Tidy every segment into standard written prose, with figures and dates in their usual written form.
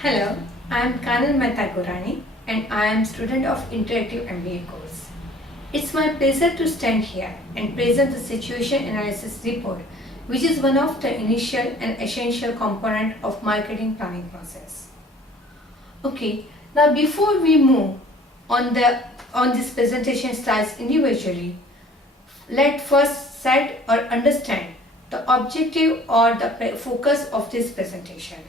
Hello, I am Kanan MehtaGorane and I am student of Interactive MBA course. It's my pleasure to stand here and present the situation analysis report, which is one of the initial and essential component of marketing planning process. Okay, now before we move on this presentation styles individually, let's first set or understand the objective or the focus of this presentation.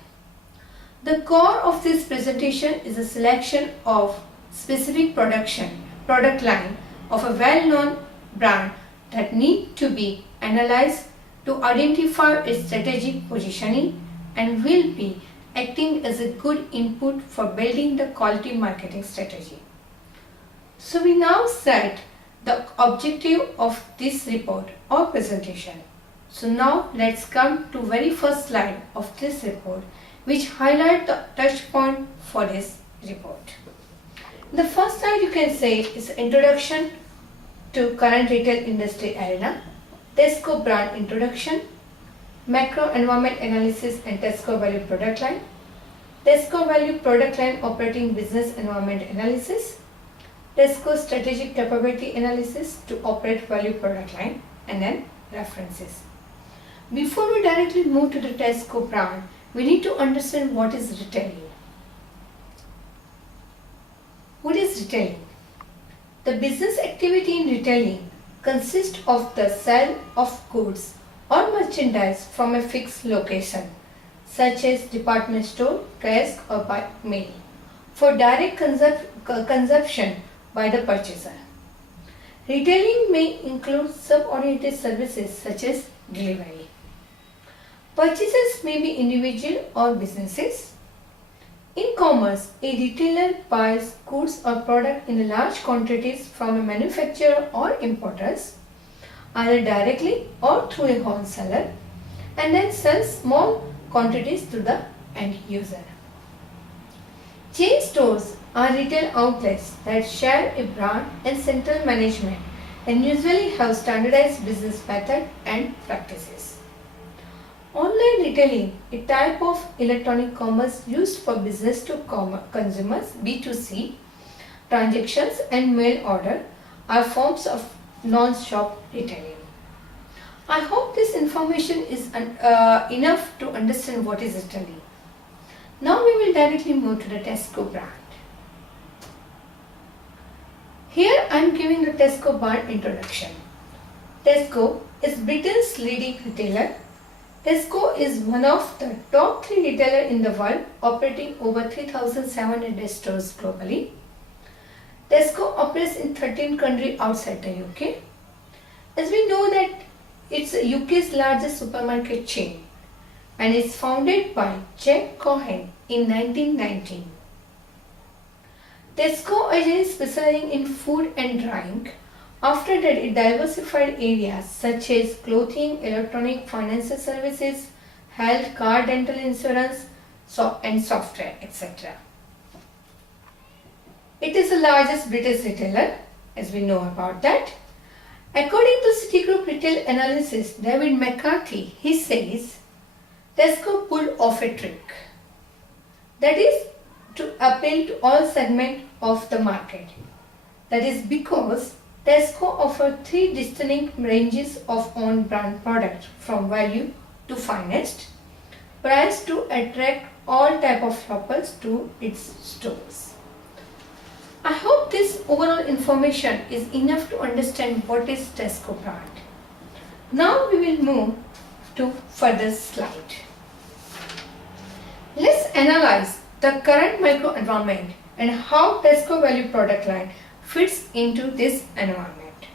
The core of this presentation is a selection of specific product line of a well-known brand that need to be analyzed to identify its strategic positioning and will be acting as a good input for building the quality marketing strategy. So we now set the objective of this report or presentation. So now let's come to very first slide of this report, which highlight the touch point for this report. The first slide you can say is introduction to current retail industry arena, Tesco brand introduction, macro environment analysis and Tesco value product line, Tesco value product line operating business environment analysis, Tesco strategic capability analysis to operate value product line, and then references. Before we directly move to the Tesco brand, we need to understand what is retailing. What is retailing? The business activity in retailing consists of the sale of goods or merchandise from a fixed location, such as department store, kiosk or by mail, for direct consumption by the purchaser. Retailing may include sub-oriented services such as delivery. Purchasers may be individual or businesses. In commerce, a retailer buys goods or product in large quantities from a manufacturer or importers, either directly or through a wholesaler, and then sells small quantities to the end user. Chain stores are retail outlets that share a brand and central management and usually have standardized business method and practices. Online retailing, a type of electronic commerce used for business to consumers (B2C) transactions and mail order, are forms of non-shop retailing. I hope this information is enough to understand what is retailing. Now we will directly move to the Tesco brand. Here I am giving the Tesco brand introduction. Tesco is Britain's leading retailer. Tesco is one of the top 3 retailers in the world, operating over 3,700 stores globally. Tesco operates in 13 countries outside the UK. As we know that it's UK's largest supermarket chain and is founded by Jack Cohen in 1919. Tesco is specializing in food and drink. After that, it diversified areas such as clothing, electronic, financial services, health, car, dental insurance, and software, etc. It is the largest British retailer, as we know about that. According to Citigroup Retail Analysis, David McCarthy, he says, Tesco pulled off a trick. That is to appeal to all segments of the market. That is because Tesco offers 3 distinct ranges of own brand products from value to finest, priced to attract all type of shoppers to its stores. I hope this overall information is enough to understand what is Tesco brand. Now we will move to further slide. Let's analyze the current micro environment and how Tesco value product line fits into this environment.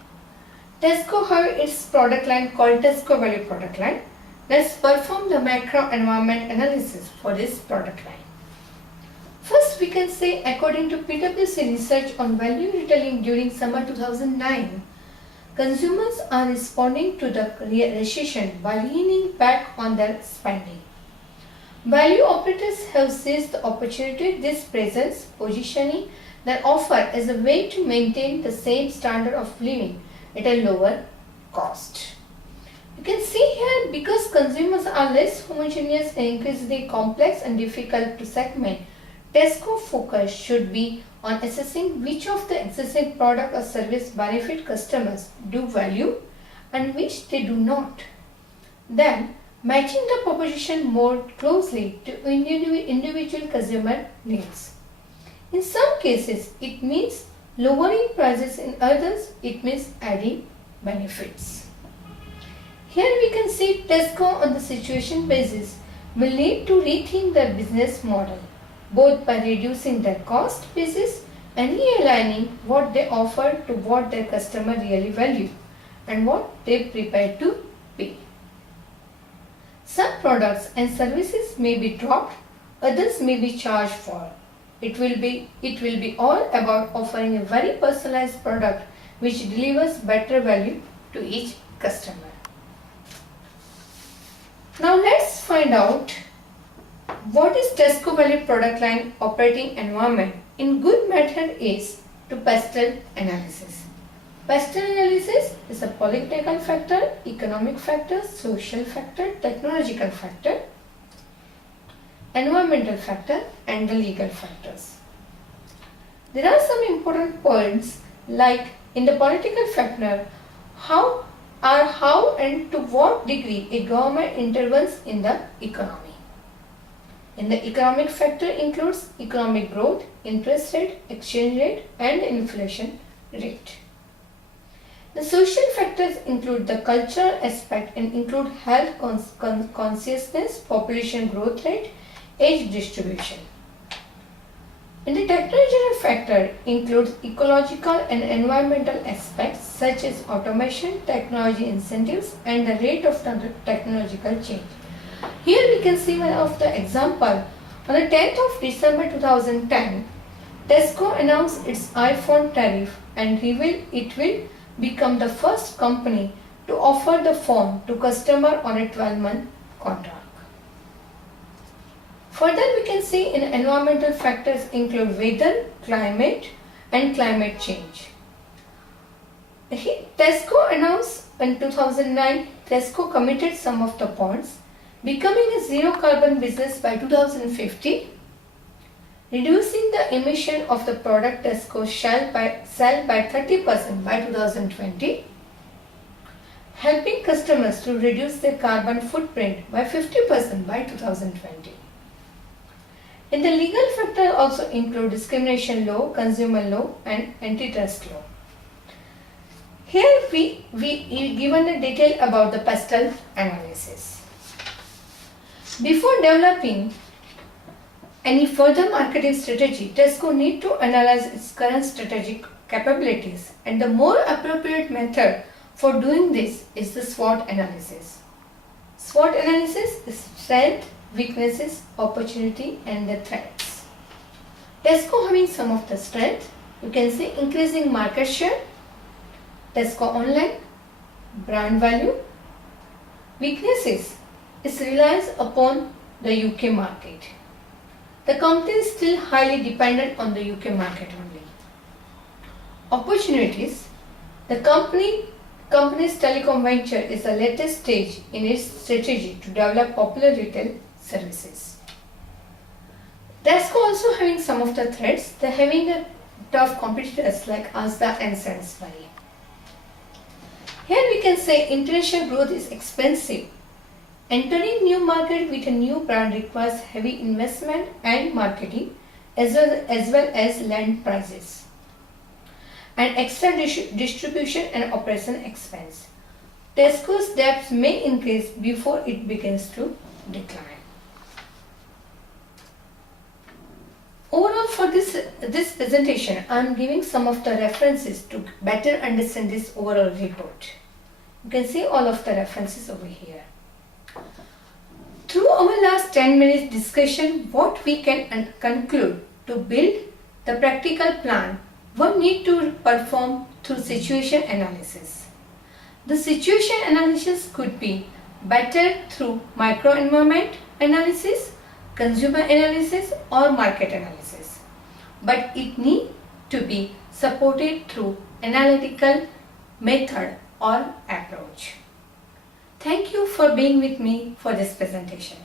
Tesco has its product line called Tesco value product line. Let's perform the macro environment analysis for this product line. First, we can say according to PwC research on value retailing during summer 2009, consumers are responding to the recession by leaning back on their spending. Value operators have seized the opportunity this presents positioning that offer as a way to maintain the same standard of living at a lower cost. You can see here, because consumers are less homogeneous and increasingly complex and difficult to segment, Tesco focus should be on assessing which of the existing product or service benefit customers do value and which they do not. Then, matching the proposition more closely to individual consumer needs. In some cases, it means lowering prices, in others, it means adding benefits. Here we can see Tesco on the situation basis will need to rethink their business model, both by reducing their cost basis and realigning what they offer to what their customer really value and what they prepare to pay. Some products and services may be dropped, others may be charged for. It will be all about offering a very personalized product which delivers better value to each customer. Now let's find out what is Tesco value product line operating environment in good method is to pestle analysis. Pestle analysis is a political factor, economic factor, social factor, technological factor, environmental factor and the legal factors. There are some important points like in the political factor, how and to what degree a government intervenes in the economy. In the economic factor includes economic growth, interest rate, exchange rate and inflation rate. The social factors include the cultural aspect and include health consciousness, population growth rate, age distribution. In the technological factor includes ecological and environmental aspects such as automation, technology incentives and the rate of technological change. Here we can see one of the example. On the 10th of December 2010, Tesco announced its iPhone tariff and revealed it will become the first company to offer the phone to customer on a 12-month contract. Further, we can see in environmental factors include weather, climate and climate change. Tesco announced in 2009, Tesco committed some of the points, becoming a zero carbon business by 2050, reducing the emission of the product Tesco sell by 30% by 2020, helping customers to reduce their carbon footprint by 50% by 2020. In the legal factor also include discrimination law, consumer law and antitrust law. Here we given a detail about the pestle analysis. Before developing any further marketing strategy, Tesco need to analyze its current strategic capabilities, and the more appropriate method for doing this is the SWOT analysis. SWOT analysis is strength, weaknesses, opportunity and the threats. Tesco having some of the strength, you can see increasing market share, Tesco online, brand value. Weaknesses is reliance upon the UK market. The company is still highly dependent on the UK market only. Opportunities, the company's telecom venture is the latest stage in its strategy to develop popular retail services. Tesco also having some of the threats. They're having a tough competitors like Asda and Sainsbury. Here we can say international growth is expensive. Entering new market with a new brand requires heavy investment and marketing as well as land prices and extra distribution and operation expense. Tesco's debts may increase before it begins to decline. Overall, for this presentation, I am giving some of the references to better understand this overall report. You can see all of the references over here. Through our last 10 minutes discussion, what we can conclude to build the practical plan, one need to perform through situation analysis. The situation analysis could be better through microenvironment analysis, consumer analysis or market analysis, but it need to be supported through analytical method or approach. Thank you for being with me for this presentation.